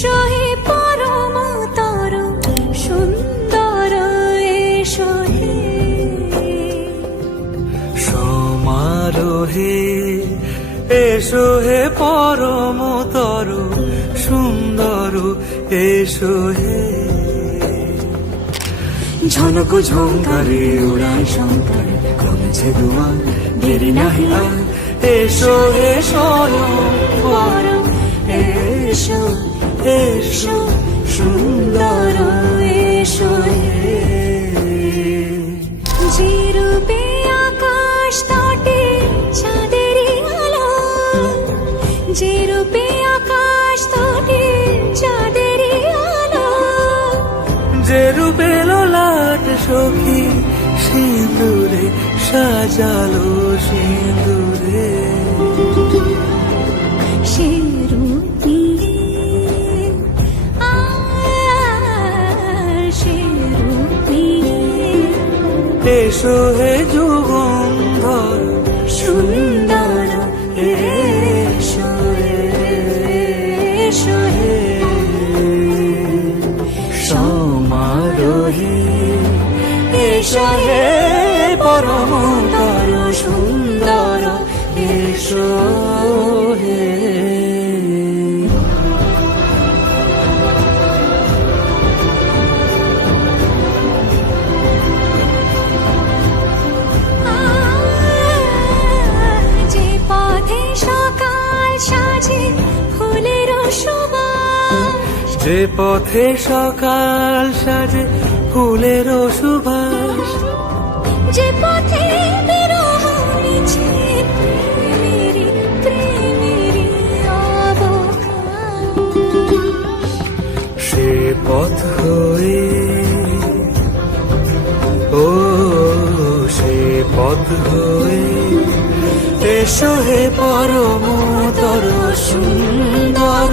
এসো হে পরমতর সুন্দর, এসো হে সমারোহে, এসো হে পরমতর সুন্দর, এসো হে ঝনক ঝঙ্কারে উড়ায় শঙ্কার কমেছে দুয়ার, দেরি নাহি আর এসো হে স্বয়ংবর, এসো এসো সুন্দর, এসো হে যে রূপে আকাশ তটে চাঁদেরই আলো, যে রূপে আকাশ তটে চাঁদেরই আলো, যে রূপে ললাট সখী সিঁদুরে সাজালো সিঁদুরে, সে রূপ নিয়ে, সে রূপ নিয়ে এসো হে যুগন্ধর সুন্দর, এসো এসো হে সমারোহে, এসো হে পরমতর সুন্দর, এসো হে যে পথে সকাল সাজে ফুলের সুবাস, যে পথে সকাল সাজে ফুলের সুবাস, যে পথে বিরহ মিছে প্রেমেরই প্রেমেরই অবকাশ, সে পথ হয়ে, ও সে পথ হয়ে এসো হে পরমতর সুন্দর,